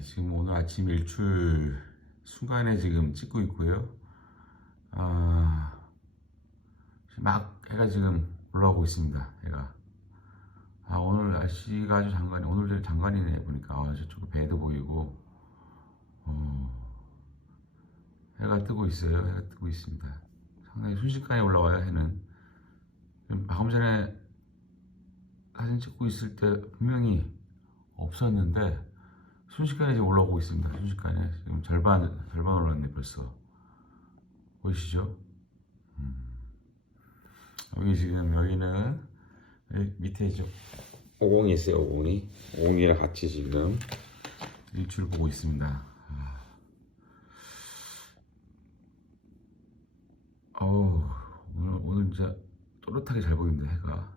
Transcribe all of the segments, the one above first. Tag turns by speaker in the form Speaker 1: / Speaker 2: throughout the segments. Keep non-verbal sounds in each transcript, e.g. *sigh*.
Speaker 1: 예, 지금 오늘 아침 일출 순간에 지금 찍고 있고요. 아, 막 해가 지금 올라오고 있습니다. 해가. 아, 오늘 날씨가 아주 장관이, 오늘도 장관이네 보니까. 아, 저쪽 배도 보이고, 어, 해가 뜨고 있어요. 해가 뜨고 있습니다. 상당히 순식간에 올라와요, 해는. 방금 전에 사진 찍고 있을 때 분명히 없었는데, 순식간에 지금 올라오고 있습니다. 순식간에 지금 절반 절반 올랐네 벌써 보이시죠? 음. 여기 지금 여기는 여기 밑에 이제 오공이 있어요. 오공이 오공이랑 같이 지금 일출 보고 있습니다. 아. 어우 오늘 오늘 진짜 또렷하게 잘 보입니다 해가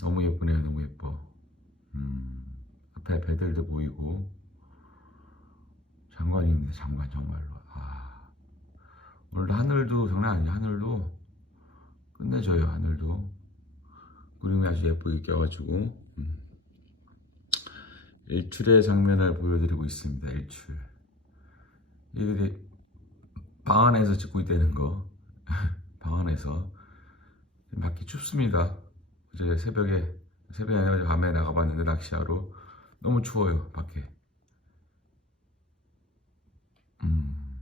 Speaker 1: 너무 예쁘네요. 너무 예뻐. 음. 앞에 배들도 보이고. 장관입니다 장관 정말로. 아. 오늘도 하늘도 장난 아니야 하늘도. 끝내줘요 하늘도. 구름이 아주 예쁘게 껴가지고. 음. 일출의 장면을 보여드리고 있습니다 일출. 이게 방 안에서 찍고 있다는 거. *laughs* 방 안에서. 밖이 춥습니다. 어제 새벽에 새벽에 밤에 나가봤는데 낚시하러 너무 추워요 밖에. 음.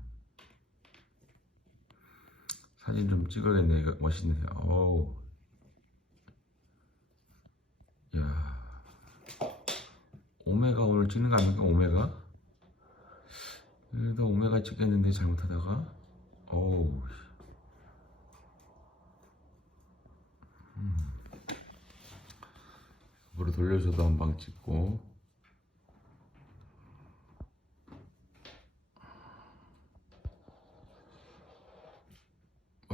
Speaker 1: 사진 좀 찍어야겠네. 이거 멋있네요. 어우. 야. 오메가 오늘 찍는 거 아닙니까? 오메가? 그래도 오메가 찍겠는데 잘못하다가. 어우. 음. 으로 돌려서도 한 방 찍고.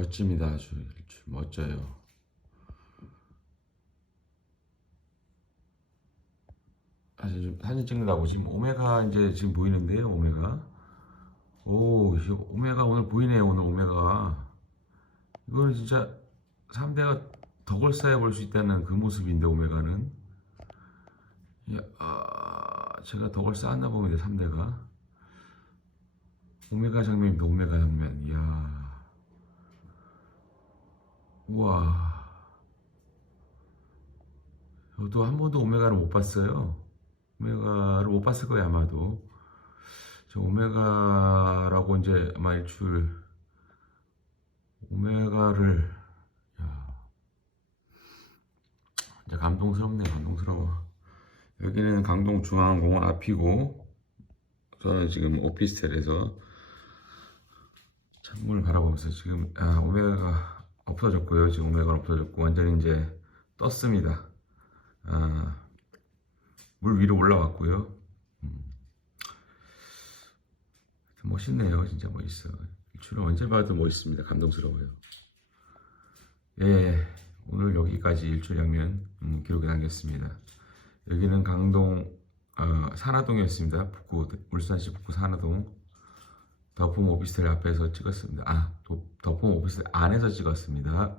Speaker 1: 멋집니다 아주. 멋져요. 사진 좀 사진 찍느라고 지금 오메가 이제 지금 보이는데요 오메가. 오이 오메가 오늘 보이네요 오늘 오메가. 이거는 진짜 3대가 덕을 쌓여 볼 수 있다는 그 모습인데 오메가는. 야, 아, 제가 덕을 쌓았나 봅니다 3대가. 오메가 장면입니다 오메가 장면. 이야 우와. 저도 한 번도 오메가를 못 봤어요. 오메가를 못 봤을 거예요, 아마도. 저 오메가라고 이제 일출, 오메가를, 야. 이제 감동스럽네, 감동스러워. 여기는 강동중앙공원 앞이고, 저는 지금 오피스텔에서 창문을 바라보면서 지금, 아, 오메가가 없어졌고요. 지금 오메가는 없어졌고 완전히 이제 떴습니다. 아, 물 위로 올라왔고요. 음. 멋있네요. 진짜 멋있어. 일출은 언제 봐도 멋있습니다. 감동스러워요. 예, 오늘 여기까지 일출 장면 음, 기록에 남겼습니다. 여기는 강동 어, 산화동이었습니다. 북구 울산시 북구 산화동 덕품 오피스텔 앞에서 찍었습니다. 아, 덕품 오피스텔 안에서 찍었습니다.